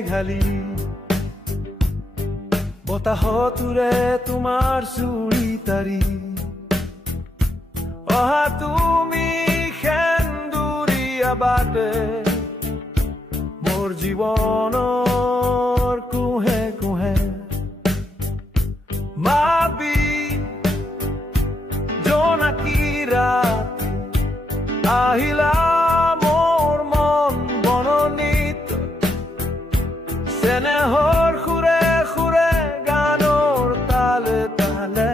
মেঘালী বতাহতুৰে তোমাৰ চুৰি তাৰি অহা তুমি সেন্দুৰীয়া বাটে মোৰ জীৱনৰ কুহে কুহে মাবি জোনাকী ৰাত আহিলা মোৰ মন বননিত চেনেহৰ সুৰে সুৰে গানৰ তালে তালে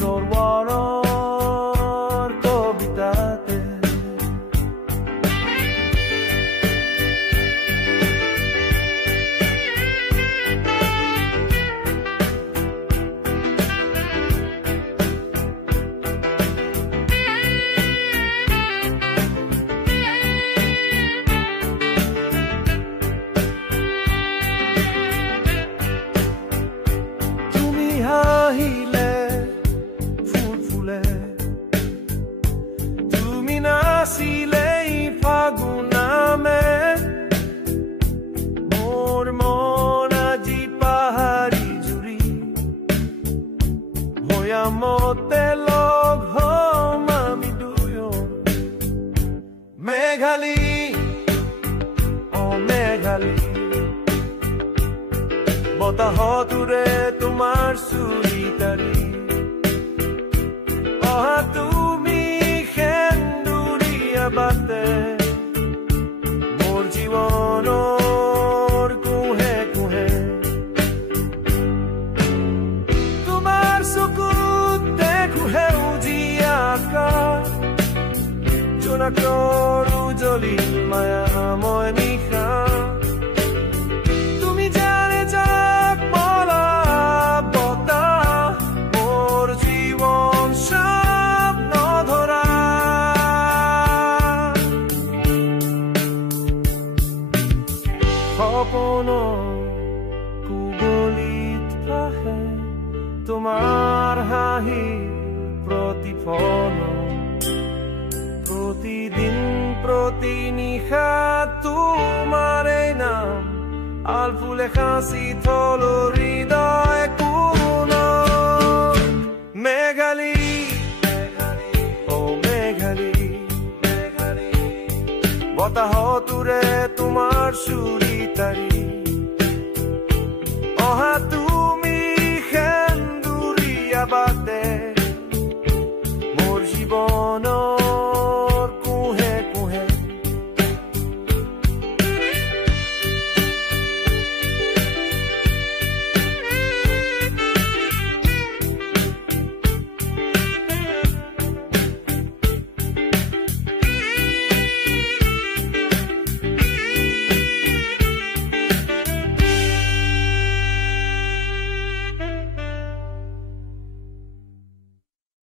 নৰবৰৰ কবিতাতে আহিলে ফুল ফুলে তুমি নাচিলে ফাগুনামে মোৰ মন আজি পাহাৰী জুৰি ভৈয়ামতে লগ হম আমি দুয়ো মেঘালী মেঘালী বতাহতুৰে তোমাৰ চুৰি তাৰি অহা তুমি সেন্দুৰীয়া বাটে মোৰ জীৱনৰ কুহে কুহে তোমাৰ চকুত দেখো সেউজীয়া আকাশ জোনাকৰ উজলি মায়াময় নিশা সপনৰ কুগলিত ভাহে তোমাৰ হাঁহি প্ৰতিফলন প্ৰতিদিন প্ৰতি নিশা তোমাৰে নাম আলফুলে সাঁচি থলো হৃদয়